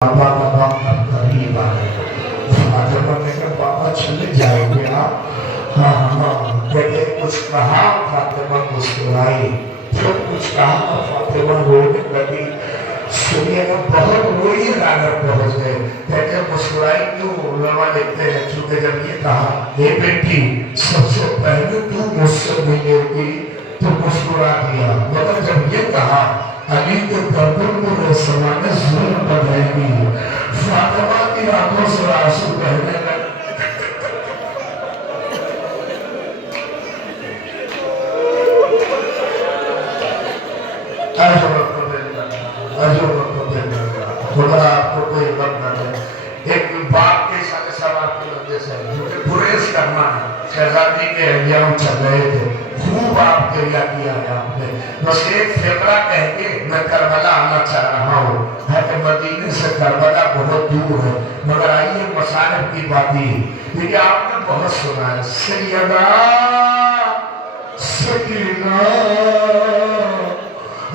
पापा का वक्त करीब आए। फातिमा ने कहा पापा चले जाएंगे आप? हाँ हाँ। मैंने कुछ कहा, फातिमा मुस्कुराई। जो कुछ कहा फातिमा रोने लगी। सुनिएगा बहुत रोई रागर पहुंच गए। कहते मुस्कुराई क्यों? उलमा लिखते हैं चूंकि जब ये कहा हे बेटी सबसे पहले तू मुझसे मिलेगी तो मुस्कुरा दिया, मगर जब ये कहा अली के गर्दन में समाने जुल्म बढ़ेगी, फातिमा की आंखों से आंसू बहने लगे। खुदा आपको कोई गम न दे। एक बाप के साथ सवाल की वजह से मुझे गुरेज करना है। शहजादी के एग्जाम चल रहे थे, खूब आप क्रिया किया है आपने। बस एक फेफड़ा कह के मैं करबला आना चाह रहा हूँ। है कि मदीने से करबला बहुत दूर है, मगर आइए मसाइब की बाती। देखिए आपने बहुत सुना है सैयदा सकीना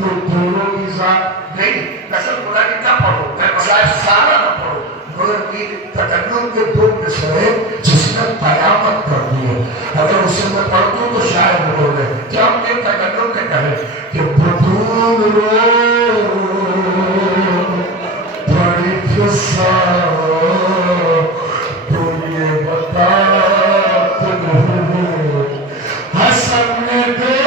दोनों की साथ नहीं कसम खुदा की ना पढ़ो, मैं मसाइब सारा ना पढ़ो, मगर ये तकल्लुम के दो मिसरे जिसने कयामत कर दी है। अगर उसे मैं पढ़ दूं तो शायद बोले क्या हमने तकल्लुम ने कहे कि बतूल रो बड़ी फिसा तो ये बता तुम्हें हसन ने दे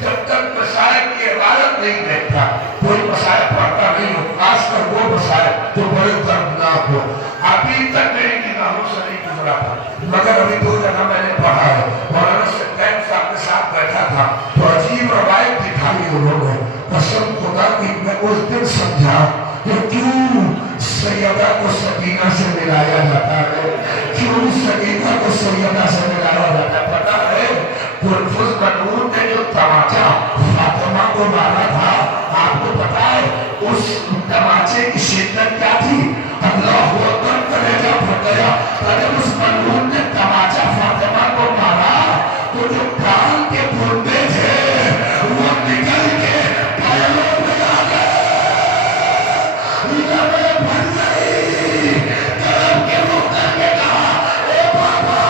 जब तक मसाइब की इबादत नहीं देखता कोई मसाइब पढ़ता नहीं हो, खासकर वो मसाइब जो बड़े दर्दनाक हो। अभी तक मेरी निगाहों से नहीं गुजरा था, मगर अभी 2 जगह मैंने पढ़ा है। मौलाना सैयद साहब के साथ बैठा था तो अजीब रवायत दिखाई उन्होंने। कसम खुदा की मैं उस दिन समझा कि क्यों सैयदा को सकीना से मिलाया जाता है, क्यों सकीना को सैयदा से मिलाया जाता है। पता है कुलफुज बनूर ने जो तमाचा फातिमा को मारा था, आपको पता है उस तमाचे की शिद्दत क्या थी? अल्लाह अकबर कलेजा फट गया। अरे उस बनूर ने तमाचा फातिमा को मारा तो जो कान के बुंदे थे वो निकल के पैरों में आ गए, लबें भर गई। तरफ के मुंह करके कहा ए बाबा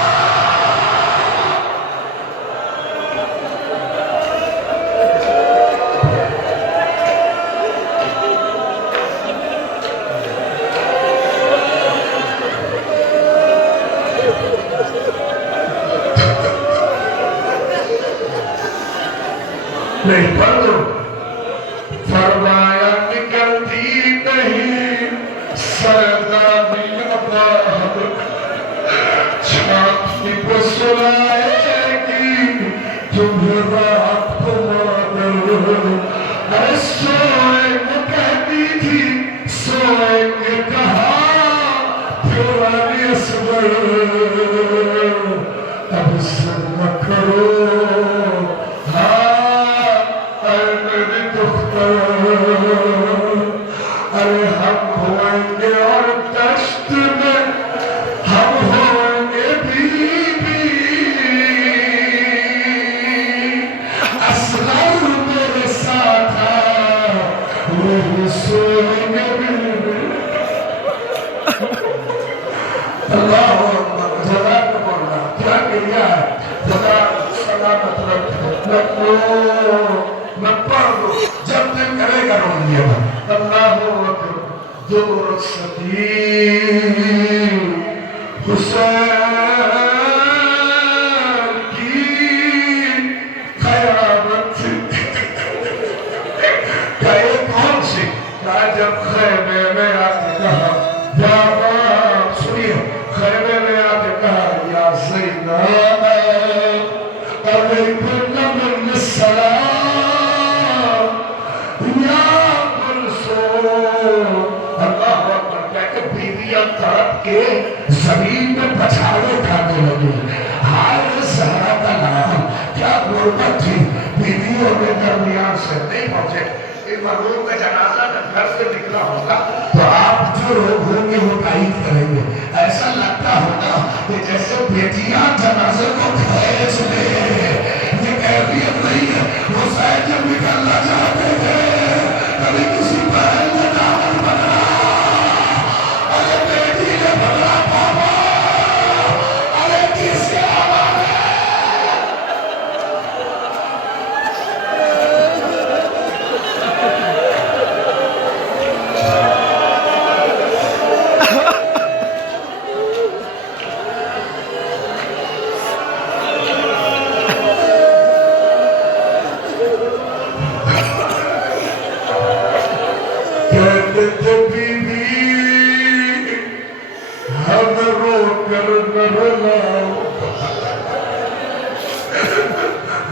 नहीं पढ़ दो। फरमाया निकलती नहीं सरदारियां बाहर, छाती पे सुलाएगी तुम्हें रात को मादर। अरे सोएंगे कहती थी, सोएंगे कहा पुरानी असबर। अब सदमा करो अरे हम होंगे और दश्त में हम होंगे बीबी, असगर मेरे साथ वो सोएंगे बीबी। अल्लाह जरा को बोलना क्या किया है, जरा सलामत रखो मैं पढ़ दो, जब दिन करेगा रोइए। अल्लाह अकबर दूर सदी हुसैन की कयामत कहे कौन सी? जब खैमे में आके कहा बाबा सुनिए, खैमे में आके कहा या ज़ैनब अलैकुम सलाम या कुलसूम। अल्लाह अकबर कहते बीवियां तड़प के जमीन में पछाड़े खाने लगी। हाय सहरा का नाम क्या बोल गुर्बत थी, बीवियों के दरमियान से नहीं पहुंचे। एक मरहूम का जनाजा घर से निकला होगा तो आप जो लोग होंगे वो तारीफ करेंगे। ऐसा लगता होगा कि जैसे बेटियां जनाजे को खींच ले। ये कैफियत नहीं है। वो शायद जब निकलना चाहते थे कभी किसी बहन ने दामन बना, अरे बेटी ने बना पापा, अरे किसके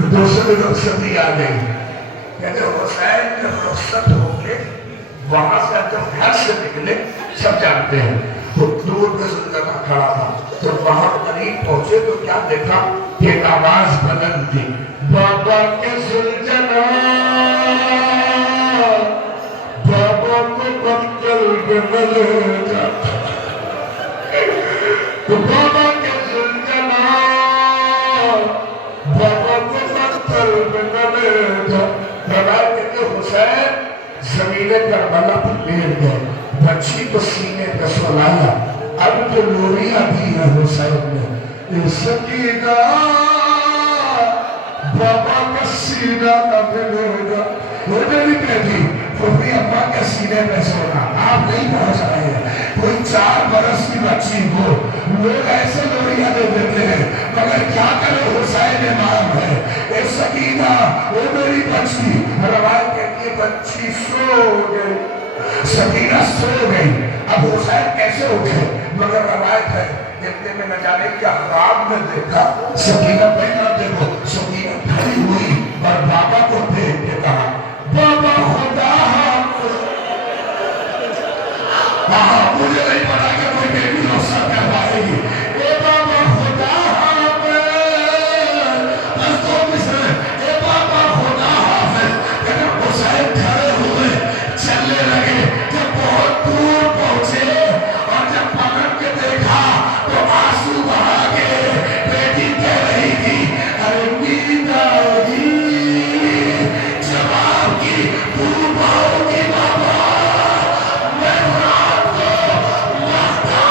दूसरे रुखसती आ गई। कहते हुसैन जब रुखसत होंगे वहां से जब घर से निकले सब जानते हैं, तो दूर में सुल्ताना खड़ा था। तो वहां करीब पहुंचे तो क्या देखा, एक आवाज बुलंद थी, बाबा के सुल्ताना, बाबा को बक्कल में ले जा। तो बाबा के सुल्ताना, बाबा को बक्कल में ले जा। हुसैन जमीने करबला पर लेट गए, बच्ची को सीने पे सुलाया। अब तो लोरियां दी है हुसैन ने, सकीना बाबा का सीना अब मिलेगा। वो मेरी बेटी अपनी अम्मा के सीने पे सोना, आप नहीं पहुंच रहे हैं। कोई 4 बरस की बच्ची को लोग ऐसे लोरियां दे देते हैं, मगर क्या करे हुसैन इमाम है। ए सकीना वो मेरी बच्ची, रवायत कहती है बच्ची सो गई, सकीना सो गई। अब हुसैन कैसे उठे, मगर रवायत है इतने में न जाने क्या ख्वाब में देखा, सकीना पहला देखो, सकीना खड़ी हुई और बाबा को देख के कहा, बाबा खुदा हाँ, मुझे नहीं पता कि कोई बेटी रोशन कर पाएगी। ए बाबा खुदा बस तो मिसरे, ए बाबा खुदा हाफिज। कहते हुसैन खड़े हुए चलने लगे। जब बहुत दूर पहुंचे और जब पलट के देखा तो आंसू बहा के बेटी कह रही थी, अरे मीना जी जवाब की तू पाओगी बाबा, मैं रात को मरता।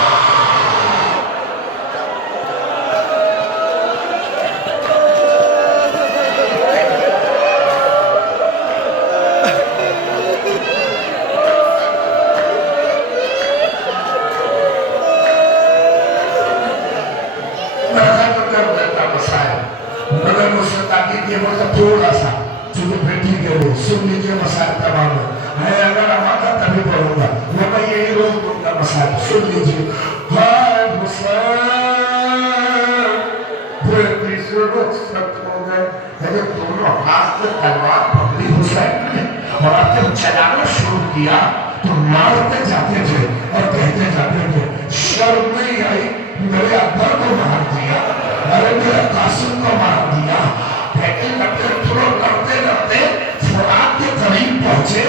मगर मुझसे ताकीद ये बोलता थोड़ा सा जो बेटी के लिए सुन लीजिए मसाइल तमाम है। अगर हमारा तभी पढ़ूंगा, मैं यही रोक दूंगा मसाइल, सुन लीजिए। हाय हुसैन बेटी से रुखसत हो गए। जब दोनों हाथ से तलवार पकड़ी हुसैन ने और जब चलाना शुरू किया तो मारते जाते थे और कहते जाते थे, शर्म नहीं आई, मेरे अकबर को मार दिया, अरे मेरे कासिम को मार दिया। कहते करते करते फुरात के करीब पहुंचे,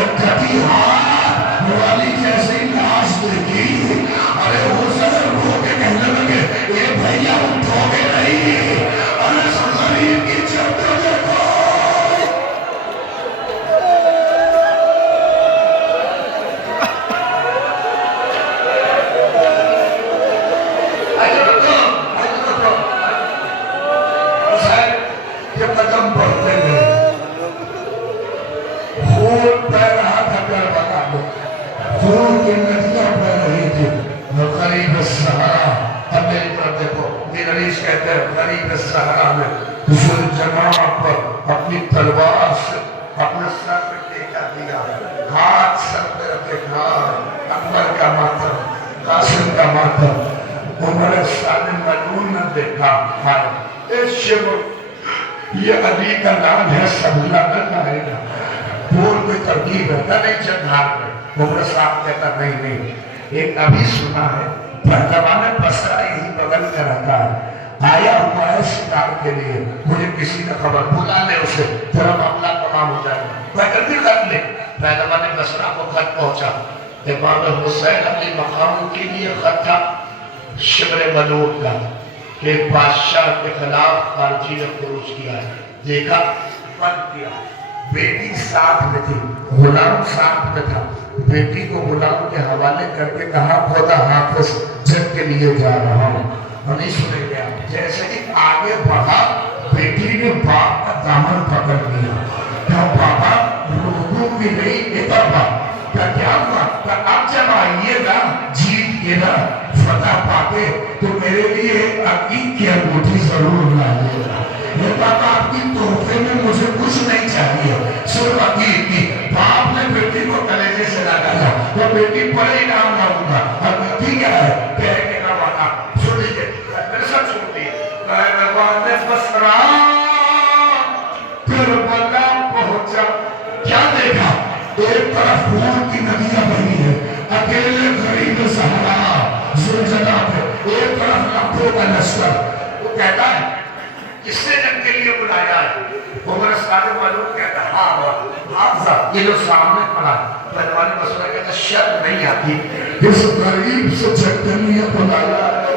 एक कटी हाथ वाली जैसी लाश देखी। अरे हुसैन रो के कहने लगे, ये भैया उठोगे नहीं, अरे शरीर की चर्चा देखो। कदम बढ़ते गए, खून बह रहा था करबला में, खून की नदियां बह रही थी। करीब सहारा, अब मेरी तरफ देखो, मीरलीस कहते हैं करीब सहारा में जुल्जमा पर अपनी तलवार से अपने सर पे टेका दिया, हाथ सर पे रखे, अकबर का मातम, कासिम का मातम, उमर सालिम मलून ने देखा। ये अली का नाम है, सबला न आएगा। बोल में तरकीब है ना, नहीं चंद्रार में। उमर साहब कहता नहीं, एक अभी सुना है, पहलवान बसरा यही बगल में रहता है, آیا ہوا ہے شکار کے لیے، مجھے کسی نے خبر، بلا لے اسے، تیرا معاملہ تمام ہو جائے گا۔ میں کہتی خط لے، پہلوان بصرہ کو خط پہنچا، امام حسین علی مقام کے لیے خط تھا شبر ملوک کا کہ ایک بادشاہ کے خلاف خارجی نے خروج کیا ہے، دیکھا بند کیا، بیٹی ساتھ میں تھی، غلام ساتھ میں تھا، بیٹی کو غلام کے حوالے کر کے کہا خدا حافظ جنگ کے لیے جا رہا ہوں، اور نہیں سنے گیا۔ جیسے ہی آگے بڑھا بیٹی نے باپ کا دامن پکڑ لیا، کہا بابا لوگوں کی نہیں ادھر باپ کیا ہوا، آپ جب آئیے گا جیت کے نا فتح پاتے تو میرے لیے عقیق کی انگوٹھی ضرور لائیے گا۔ یہ بابا آپ کی تحفے میں مجھے کچھ نہیں چاہیے، صرف عقیق کی۔ باپ نے بیٹی کو کلیجے سے لگایا، وہ بیٹی بڑے انعام لاؤں گا، اور بیٹی کیا ہے کہنے کا وعدہ۔ سن لیجیے میرے ساتھ سن لیجیے، پہلوان بصرہ کربلا پہنچا، کیا دیکھا؟ ایک طرف خون کی ندیاں بہی ہے، اکیلے غریب صحرا زلزلہ پہ، ایک طرف لاکھوں کا لشکر۔ وہ کہتا ہے کس نے جنگ کے لیے بلایا ہے؟ عمر صادق معلوم کہتا ہے حافظہ یہ جو سامنے پڑا ہے۔ پہلوان بصرہ کہتا ہے شرم نہیں آتی اس غریب سے جنگ کے لیے بلایا ہے؟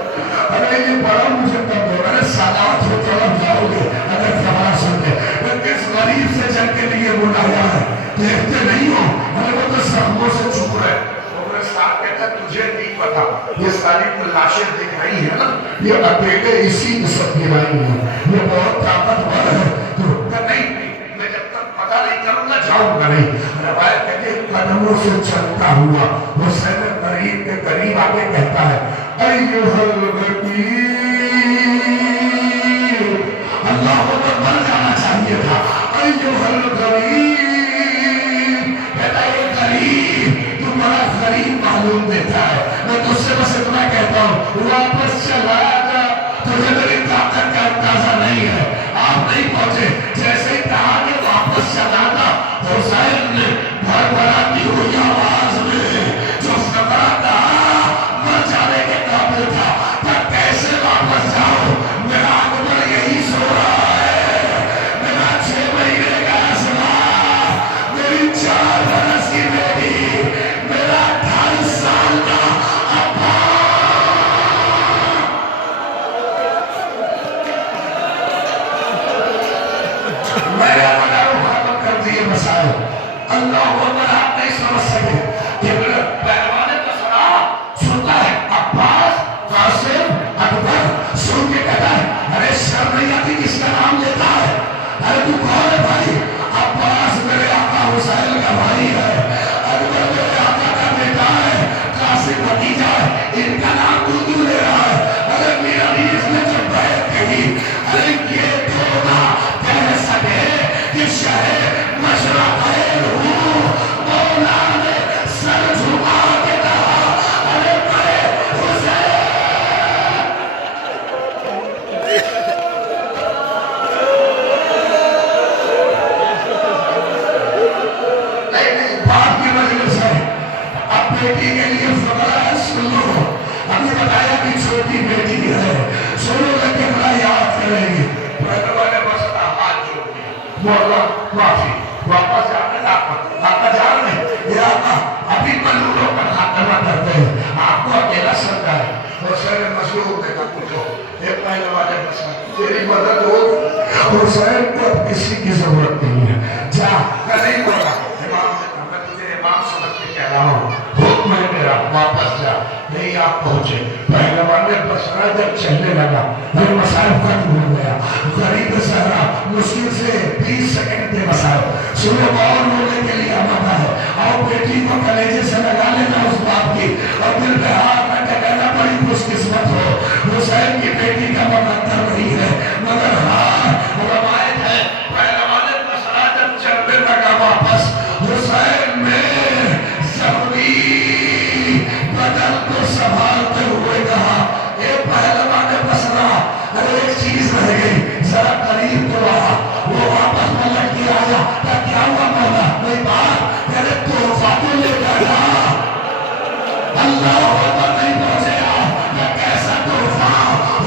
ارے یہ بڑا مجھے کب ہو رہا ہے، سالات ہو طرف جاؤ گے اگر سوال سنتے، کس غریب سے جنگ کے لیے بلایا ہے؟ دیکھتے نہیں ہو، ارے وہ تو سخموں سے چھپ رہے۔ عمر صاحب کہتا ہے تجھے نہیں پتا، یہ ساری لاشیں دکھ رہی ہیں نا، یہ اکیلے اسی میں سب گرائی ہیں، یہ بہت طاقتور ہے۔ تو نہیں میں جب تک پتا نہیں کروں گا جاؤں گا نہیں۔ روایت کہتے ہیں قدموں سے چلتا ہوا حسین قریب کے قریب آگے کہتا ہے ایھا الغریب، اللہ کو تو مر جانا چاہیے تھا، ایھا الغریب، کہتا ہے یہ غریب تو بڑا غریب معلوم دیتا ہے، میں تجھ سے بس اتنا کہتا ہوں واپس چلا جا، تجھے میری طاقت کا اندازہ نہیں ہے، آپ نہیں پہنچے۔ جیسے ہی کہا کہ واپس چلا جا، حسین نے بھربھراتی ہوئی آواز میں جو فقرہ کہا مر جانے کے قابل تھا، پر کیسے واپس جاؤ، میرا عمر یہی سو رہا ہے، میرا 6 مہینے کا اسما، میری 4 برس کی بیٹی، میرا 28 سال کا ابا۔ میرا بڑا ختم کر دیے مسائل، اللہ اکبر، آپ نہیں سمجھ سکے کہ پہلوان بصرہ سنتا ہے عباس قاسم اکبر، سن کے کہتا ہے ارے شرم نہیں آتی کس کا نام لیتا ہے، ارے تو کون ہے بھائی؟ عباس میرے آقا حسین کا بھائی ہے، اکبر میرے آقا کا بیٹا ہے، قاسم بھتیجا ہے، ان کا نام تو لے رہا ہے۔ ارے میرا عزیز نے جب بیعت کہی، ارے یہ تو نہ کہہ سکے کہ شہ مشرق ہوں، مولا نے سر جھکا کے کہا ارے بڑے حسین۔ نہیں باپ کی مجلس ہے، اب بیٹی کے لیے فقرہ ہے، سن لو، ابھی بتایا کہ چھوٹی بیٹی ہے، سنو لیکن بڑا یاد کرے گی۔ پہلوان بصرہ ہاتھ جوڑ دیا، مولا معافی، واپس جانے آقا جا رہے ہیں، یہ آقا ابھی ملولوں پر خاتمہ کرتے ہیں، آپ کو اکیلا سکتا ہے۔ حسین مسلوب نے کہا پوچھو، اے پہلوان بصرہ تیری مدد ہو؟ حسین کو اب کسی کی ضرورت نہیں ہے، جا کر نہیں بولا۔ امام نے کہا میں تجھے امام سمجھ کے کہہ رہا ہوں، حکم ہے میرا واپس جا۔ نہیں آپ پہنچے، پہلوان بصرہ جب چلنے لگا پھر مسائل ختم ہو گیا، غریب صحرا مشکل سے 20 سیکنڈ کے مسائل صبح اور رونے کے لیے آمدہ ہے، اور بیٹی کو کلیجے سے لگا لینا اس باپ کی، اور دل پہ ہاتھ رکھ کے کہنا بڑی خوش قسمت ہو حسین کی بیٹی کا مقدر نہیں ہے، مگر ہاں روایت ہے پہلوان بصرہ جب چلنے لگا واپس حسین میں زخمی بدن کو سنبھالتے ہوئے کہا اے پہلوان بصرہ، ارے ایک چیز رہ گئی، ذرا قریب تو رہا، وہ واپس پلٹ کے آیا، کیا ہوا مولا؟ کوئی بات؟ میرے تحفہ کو لے کر جا۔ اللہ اکبر، نہیں پہنچے، کیسا تحفہ؟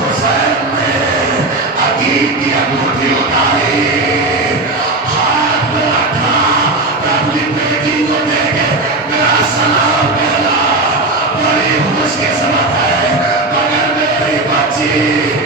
حسین میں مسیح